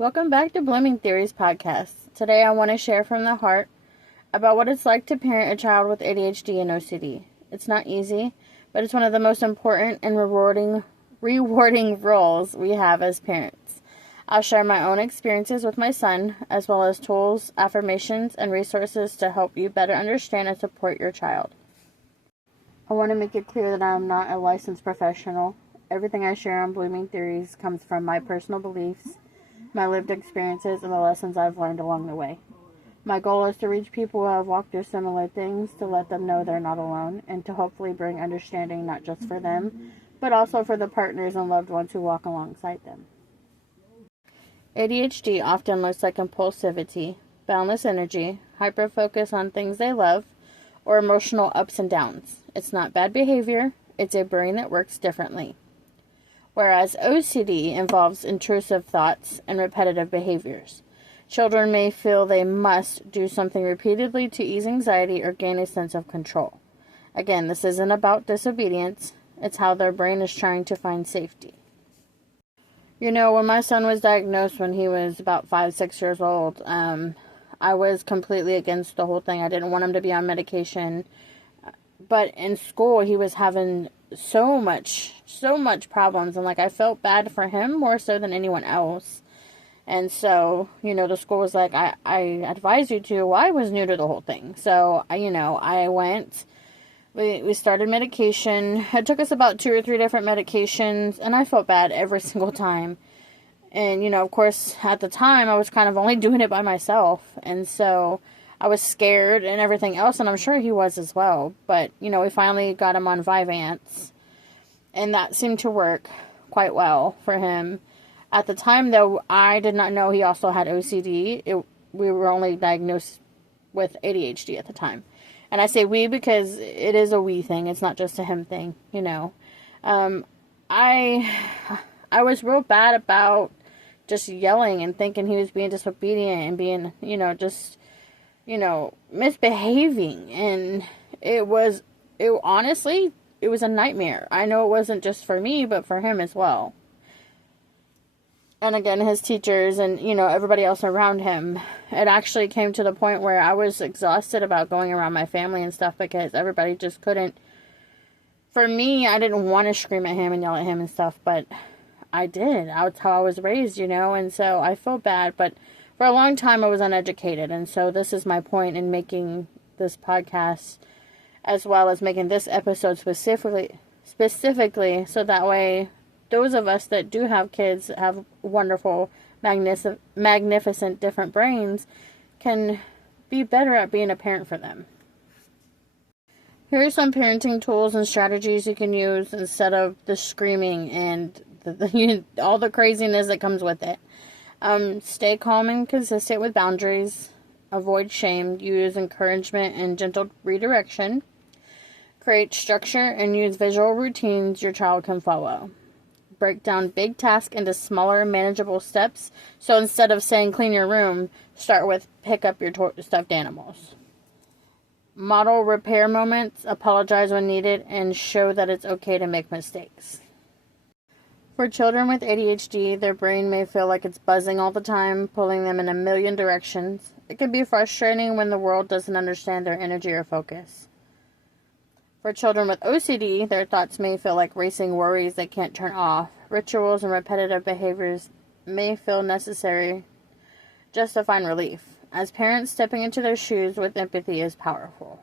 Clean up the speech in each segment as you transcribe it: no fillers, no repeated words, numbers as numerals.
Welcome back to Blooming Theories podcast. Today I want to share from the heart about what it's like to parent a child with ADHD and OCD. It's not easy, but it's one of the most important and rewarding roles we have as parents. I'll share my own experiences with my son, as well as tools, affirmations, and resources to help you better understand and support your child. I want to make it clear that I am not a licensed professional. Everything I share on Blooming Theories comes from my personal beliefs, my lived experiences, and the lessons I've learned along the way. My goal is to reach people who have walked through similar things, to let them know they're not alone, and to hopefully bring understanding not just for them, but also for the partners and loved ones who walk alongside them. ADHD often looks like impulsivity, boundless energy, hyper-focus on things they love, or emotional ups and downs. It's not bad behavior, it's a brain that works differently. Whereas OCD involves intrusive thoughts and repetitive behaviors. Children may feel they must do something repeatedly to ease anxiety or gain a sense of control. Again, this isn't about disobedience, it's how their brain is trying to find safety. When my son was diagnosed when he was about 5-6 years old, I was completely against the whole thing. I didn't want him to be on medication. But in school, he was having so much problems. And, I felt bad for him more so than anyone else. And so, the school was like, I advise you to. Well, I was new to the whole thing. So, I went. We started medication. It took us about 2 or 3 different medications. And I felt bad every single time. And, of course, at the time, I was kind of only doing it by myself. And so I was scared and everything else, and I'm sure he was as well. But, we finally got him on Vyvanse, and that seemed to work quite well for him. At the time, though, I did not know he also had OCD. We were only diagnosed with ADHD at the time. And I say we because it is a we thing. It's not just a him thing, I was real bad about just yelling and thinking he was being disobedient and being, misbehaving. And honestly, it was a nightmare. I know it wasn't just for me, but for him as well. And again, his teachers and, everybody else around him. It actually came to the point where I was exhausted about going around my family and stuff because everybody just couldn't. For me, I didn't want to scream at him and yell at him and stuff, but I did. That's how I was raised, and so I feel bad, but for a long time I was uneducated, and so this is my point in making this podcast, as well as making this episode specifically, so that way those of us that do have kids, have wonderful, magnificent, different brains, can be better at being a parent for them. Here are some parenting tools and strategies you can use instead of the screaming and all the craziness that comes with it. Stay calm and consistent with boundaries. Avoid shame. Use encouragement and gentle redirection. Create structure and use visual routines your child can follow. Break down big tasks into smaller, manageable steps. So instead of saying clean your room, start with pick up your stuffed animals. Model repair moments, apologize when needed, and show that it's okay to make mistakes. For children with ADHD, their brain may feel like it's buzzing all the time, pulling them in a million directions. It can be frustrating when the world doesn't understand their energy or focus. For children with OCD, their thoughts may feel like racing worries they can't turn off. Rituals and repetitive behaviors may feel necessary just to find relief. As parents, stepping into their shoes with empathy is powerful.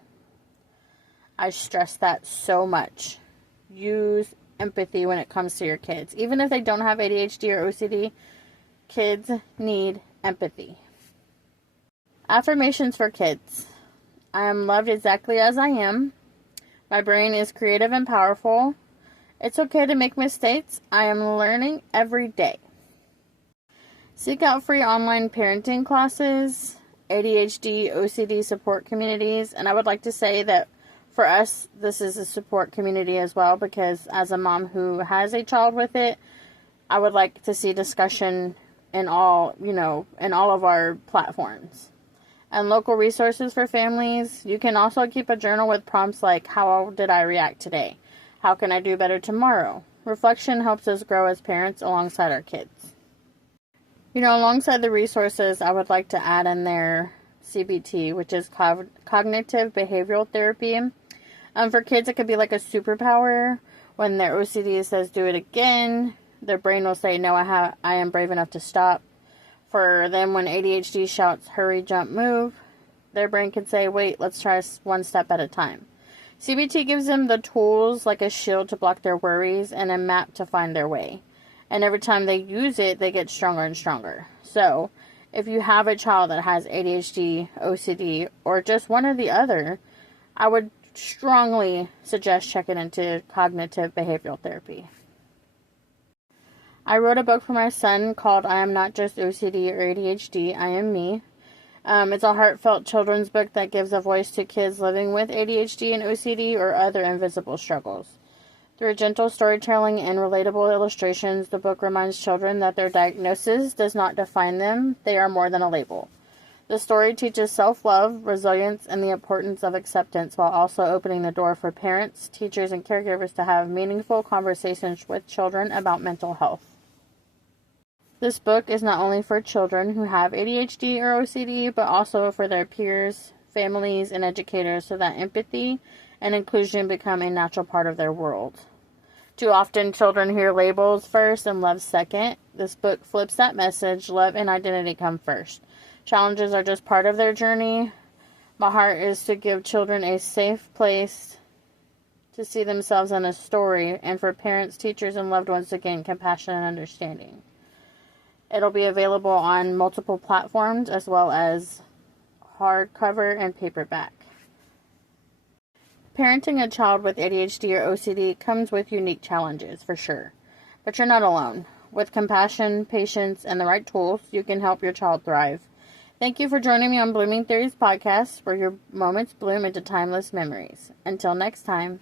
I stress that so much. Use empathy when it comes to your kids. Even if they don't have ADHD or OCD, kids need empathy. Affirmations for kids. I am loved exactly as I am. My brain is creative and powerful. It's okay to make mistakes. I am learning every day. Seek out free online parenting classes, ADHD, OCD support communities, and I would like to say that for us, this is a support community as well, because as a mom who has a child with it, I would like to see discussion in all of our platforms. And local resources for families. You can also keep a journal with prompts like, how did I react today? How can I do better tomorrow? Reflection helps us grow as parents alongside our kids. Alongside the resources, I would like to add in there CBT, which is cognitive behavioral therapy. For kids, it could be like a superpower. When their OCD says do it again, their brain will say, no, I am brave enough to stop. For them, when ADHD shouts, hurry, jump, move, their brain can say, wait, let's try one step at a time. CBT gives them the tools like a shield to block their worries and a map to find their way. And every time they use it, they get stronger and stronger. So, if you have a child that has ADHD, OCD, or just one or the other, I would strongly suggest checking into cognitive behavioral therapy. I wrote a book for my son called I Am Not Just OCD or ADHD, I Am Me. It's a heartfelt children's book that gives a voice to kids living with ADHD and OCD or other invisible struggles. Through gentle storytelling and relatable illustrations, the book reminds children that their diagnosis does not define them. They are more than a label. The story teaches self-love, resilience, and the importance of acceptance while also opening the door for parents, teachers, and caregivers to have meaningful conversations with children about mental health. This book is not only for children who have ADHD or OCD, but also for their peers, families, and educators so that empathy and inclusion become a natural part of their world. Too often, children hear labels first and love second. This book flips that message. Love and identity come first. Challenges are just part of their journey. My heart is to give children a safe place to see themselves in a story, and for parents, teachers, and loved ones to gain compassion and understanding. It'll be available on multiple platforms as well as hardcover and paperback. Parenting a child with ADHD or OCD comes with unique challenges, for sure. But you're not alone. With compassion, patience, and the right tools, you can help your child thrive. Thank you for joining me on Blooming Theories podcast, where your moments bloom into timeless memories. Until next time.